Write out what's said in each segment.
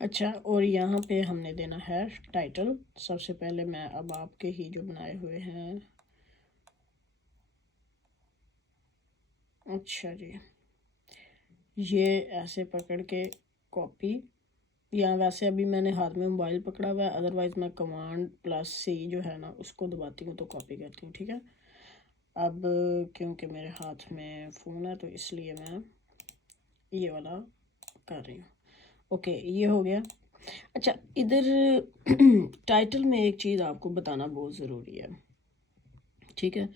अच्छा, और यहाँ पे हमने देना है टाइटल। सबसे पहले मैं अब आपके ही जो बनाए हुए हैं, अच्छा जी, ये ऐसे पकड़ के कॉपी, या वैसे अभी मैंने हाथ में मोबाइल पकड़ा हुआ है, अदरवाइज़ मैं कमांड+C जो है ना उसको दबाती हूँ तो कॉपी करती हूँ, ठीक है। अब क्योंकि मेरे हाथ में फ़ोन है तो इसलिए मैं ये वाला कर रही हूँ। ओके, ये हो गया। अच्छा, इधर टाइटल में एक चीज़ आपको बताना बहुत ज़रूरी है, ठीक है।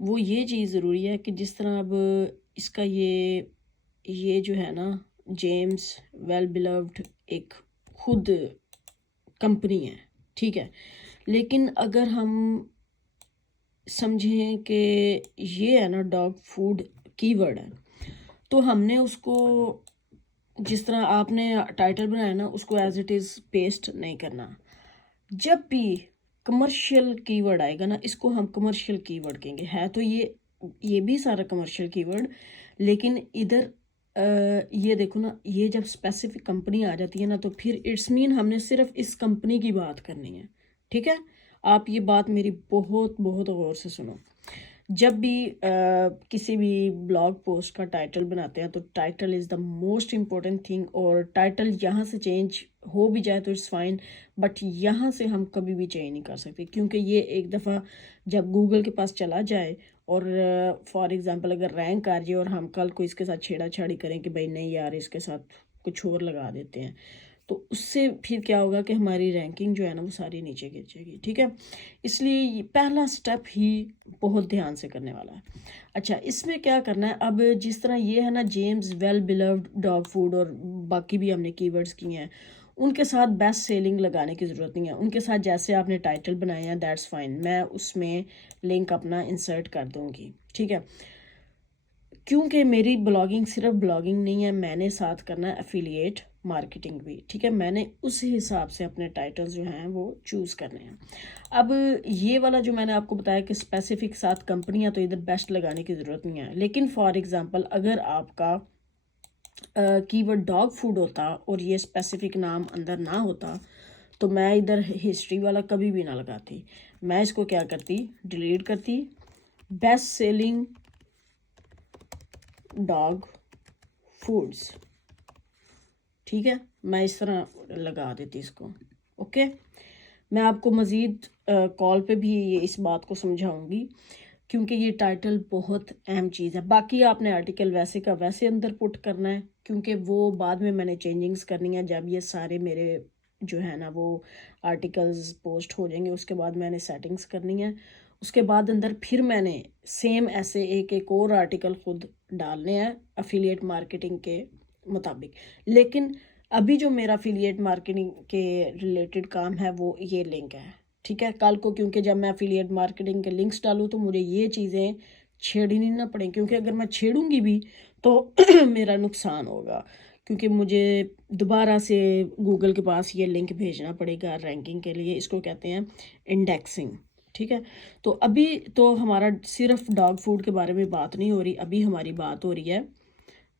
वो ये चीज़ ज़रूरी है कि जिस तरह अब इसका ये जो है ना, जेम्स वेल बिलव्ड एक खुद कंपनी है, ठीक है। लेकिन अगर हम समझें कि ये है ना डॉग फूड कीवर्ड है, तो हमने उसको जिस तरह आपने टाइटल बनाया ना उसको एज इट इज़ पेस्ट नहीं करना। जब भी कमर्शियल कीवर्ड आएगा ना, इसको हम कमर्शियल कीवर्ड कहेंगे। है तो ये भी सारा कमर्शियल कीवर्ड, लेकिन इधर ये देखो ना, ये जब स्पेसिफिक कंपनी आ जाती है ना तो फिर इट्स मीन हमने सिर्फ इस कंपनी की बात करनी है, ठीक है। आप ये बात मेरी बहुत बहुत गौर से सुनो। जब भी किसी भी ब्लॉग पोस्ट का टाइटल बनाते हैं तो title is the most important thing, और टाइटल यहाँ से चेंज हो भी जाए तो इट्स फाइन, बट यहाँ से हम कभी भी चेंज नहीं कर सकते, क्योंकि ये एक दफ़ा जब गूगल के पास चला जाए और फॉर एग्ज़ाम्पल अगर रैंक आ जाए और हम कल को इसके साथ छेड़ाछाड़ी करें कि भाई नहीं यार इसके साथ कुछ और लगा देते हैं, तो उससे फिर क्या होगा कि हमारी रैंकिंग जो है ना वो सारी नीचे गिर जाएगी, ठीक है। इसलिए ये पहला स्टेप ही बहुत ध्यान से करने वाला है। अच्छा, इसमें क्या करना है, अब जिस तरह ये है ना James well beloved dog food, और बाकी भी हमने कीवर्ड्स किए हैं, उनके साथ बेस्ट सेलिंग लगाने की ज़रूरत नहीं है। उनके साथ जैसे आपने टाइटल बनाए हैं दैट्स फाइन, मैं उसमें लिंक अपना इंसर्ट कर दूँगी, ठीक है। क्योंकि मेरी ब्लॉगिंग सिर्फ ब्लॉगिंग नहीं है, मैंने साथ करना है एफिलिएट मार्केटिंग भी, ठीक है। मैंने उस हिसाब से अपने टाइटल्स जो हैं वो चूज़ करने हैं। अब ये वाला जो मैंने आपको बताया कि स्पेसिफिक साथ कंपनियां, तो इधर बेस्ट लगाने की ज़रूरत नहीं है। लेकिन फॉर एग्जांपल अगर आपका कीवर्ड डॉग फूड होता और ये स्पेसिफिक नाम अंदर ना होता, तो मैं इधर हिस्ट्री वाला कभी भी ना लगाती। मैं इसको क्या करती, डिलीट करती, बेस्ट सेलिंग डॉग फूड्स, ठीक है। मैं इस तरह लगा देती इसको, ओके। मैं आपको मज़ीद कॉल पे भी ये इस बात को समझाऊंगी, क्योंकि ये टाइटल बहुत अहम चीज़ है। बाकी आपने आर्टिकल वैसे का वैसे अंदर पुट करना है, क्योंकि वो बाद में मैंने चेंजिंग्स करनी है। जब ये सारे मेरे जो है ना वो आर्टिकल्स पोस्ट हो जाएंगे, उसके बाद मैंने सेटिंग्स करनी है। उसके बाद अंदर फिर मैंने सेम ऐसे एक एक और आर्टिकल खुद डालने हैं अफिलिएट मार्केटिंग के मुताबिक। लेकिन अभी जो मेरा अफिलिएट मार्केटिंग के रिलेटेड काम है वो ये लिंक है, ठीक है। कल को क्योंकि जब मैं अफिलिएट मार्केटिंग के लिंक्स डालूँ तो मुझे ये चीज़ें छेड़नी ना पड़े, क्योंकि अगर मैं छेड़ूंगी भी तो मेरा नुकसान होगा, क्योंकि मुझे दोबारा से गूगल के पास ये लिंक भेजना पड़ेगा रैंकिंग के लिए। इसको कहते हैं इंडेक्सिंग, ठीक है। तो अभी तो हमारा सिर्फ डॉग फूड के बारे में बात नहीं हो रही, अभी हमारी बात हो रही है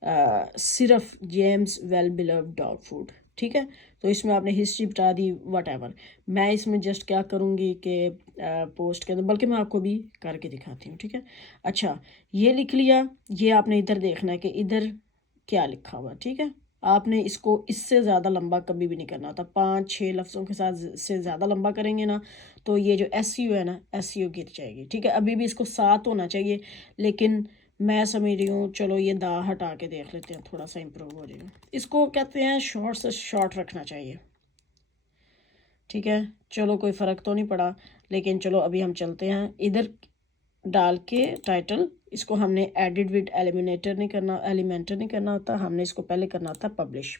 सिर्फ James well beloved dog food, ठीक है। तो इसमें आपने हिस्ट्री बता दी, वट एवर। मैं इसमें जस्ट क्या करूँगी कि पोस्ट के अंदर, बल्कि मैं आपको भी करके दिखाती हूँ, ठीक है। अच्छा, ये लिख लिया। ये आपने इधर देखना है कि इधर क्या लिखा हुआ, ठीक है। आपने इसको इससे ज़्यादा लंबा कभी भी नहीं करना होता। 5-6 लफ्ज़ों के साथ से ज़्यादा लंबा करेंगे ना तो ये जो एसईओ है ना, एसईओ गिर जाएगी, ठीक है। अभी भी इसको 7 होना चाहिए, लेकिन मैं समझ रही हूँ चलो ये दा हटा के देख लेते हैं, थोड़ा सा इम्प्रूव हो जाएगा। इसको कहते हैं शॉर्ट से शॉर्ट रखना चाहिए, ठीक है। चलो कोई फ़र्क तो नहीं पड़ा, लेकिन चलो अभी हम चलते हैं इधर डाल के टाइटल। इसको हमने एडिट विद एलिमिनेटर नहीं करना, एलिमेंटर नहीं करना होता, हमने इसको पहले करना होता publish.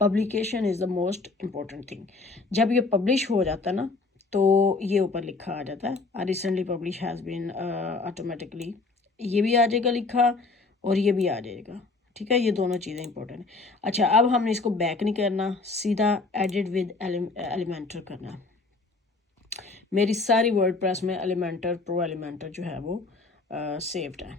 Publication is the most important thing. जब ये पब्लिश हो जाता है ना तो ये ऊपर लिखा आ जाता है recently publish has been automatically, ये भी आ जाएगा लिखा और ये भी आ जाएगा, ठीक है। ये दोनों चीज़ें इंपॉर्टेंट हैं। अच्छा, अब हमने इसको बैक नहीं करना, सीधा एडिट विद एलिमेंटर करना। मेरी सारी वर्डप्रेस में एलिमेंटर, प्रो एलिमेंटर जो है वो सेव्ड है,